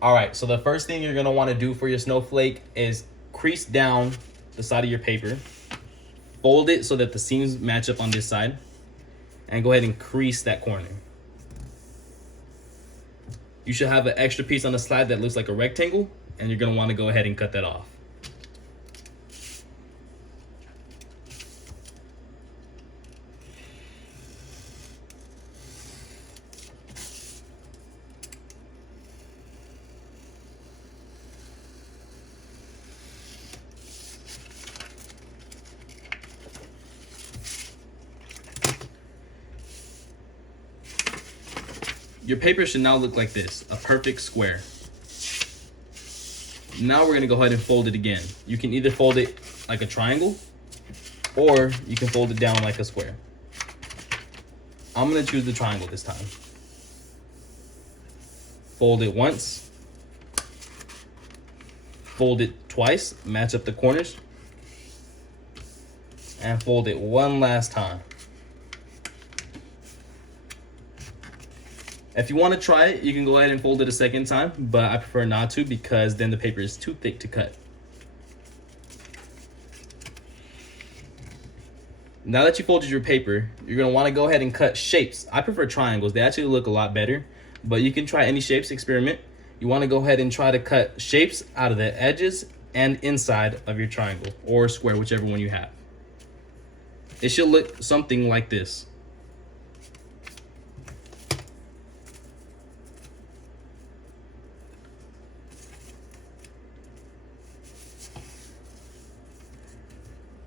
All right, so the first thing you're gonna wanna do for your snowflake is crease down the side of your paper, fold it so that the seams match up on this side, and go ahead and crease that corner. You should have an extra piece on the side that looks like a rectangle, and you're gonna wanna go ahead and cut that off. Your paper should now look like this, a perfect square. Now we're gonna go ahead and fold it again. You can either fold it like a triangle, or you can fold it down like a square. I'm gonna choose the triangle this time. Fold it once, fold it twice, match up the corners, and fold it one last time. If you want to try it, you can go ahead and fold it a second time, but I prefer not to because then the paper is too thick to cut. Now that you folded your paper, you're going to want to go ahead and cut shapes. I prefer triangles. They actually look a lot better, but you can try any shapes, experiment. You want to go ahead and try to cut shapes out of the edges and inside of your triangle or square, whichever one you have. It should look something like this.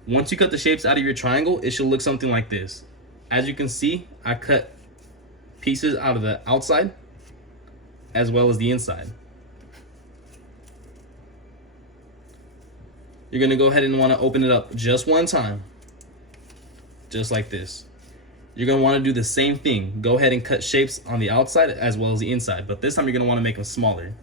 Once you cut the shapes out of your triangle, it should look something like this. As you can see, I cut pieces out of the outside as well as the inside. You're gonna go ahead and wanna open it up just one time, just like this. You're gonna wanna do the same thing. Go ahead and cut shapes on the outside as well as the inside, but this time you're gonna wanna make them smaller.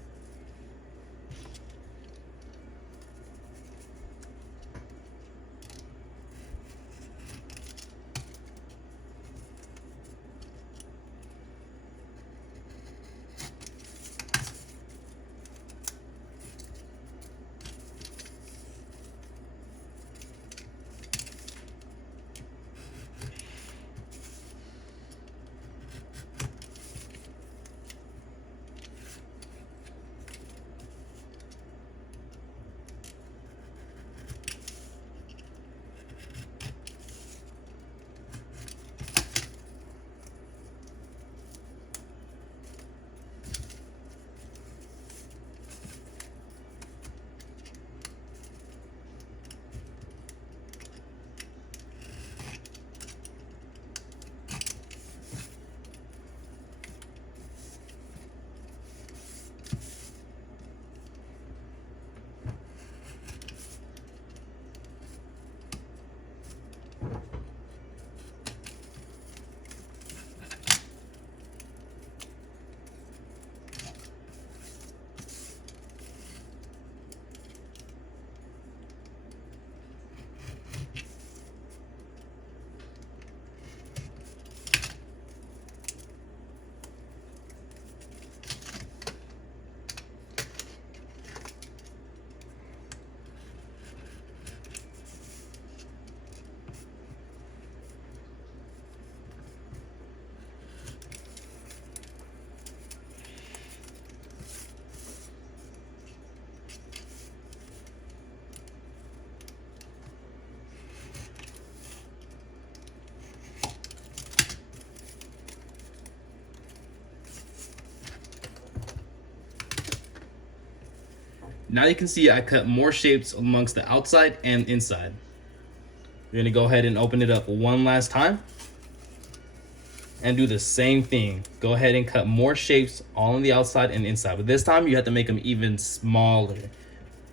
Now you can see I cut more shapes amongst the outside and inside. You're gonna go ahead and open it up one last time and do the same thing. Go ahead and cut more shapes all on the outside and inside, but this time you have to make them even smaller.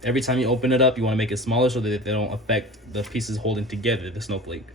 Every time you open it up, you wanna make it smaller so that they don't affect the pieces holding together the snowflake.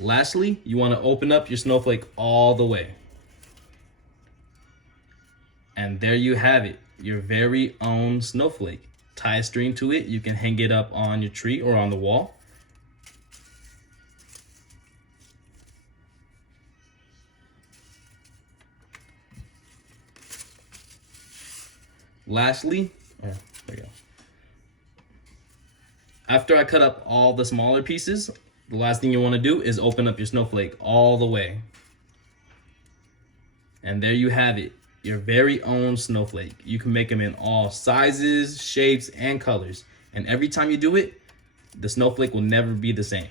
Lastly, you want to open up your snowflake all the way. And there you have it, your very own snowflake. Tie a string to it. You can hang it up on your tree or on the wall. Lastly, there we go. After I cut up all the smaller pieces, the last thing you want to do is open up your snowflake all the way. And there you have it, your very own snowflake. You can make them in all sizes, shapes, and colors. And every time you do it, the snowflake will never be the same.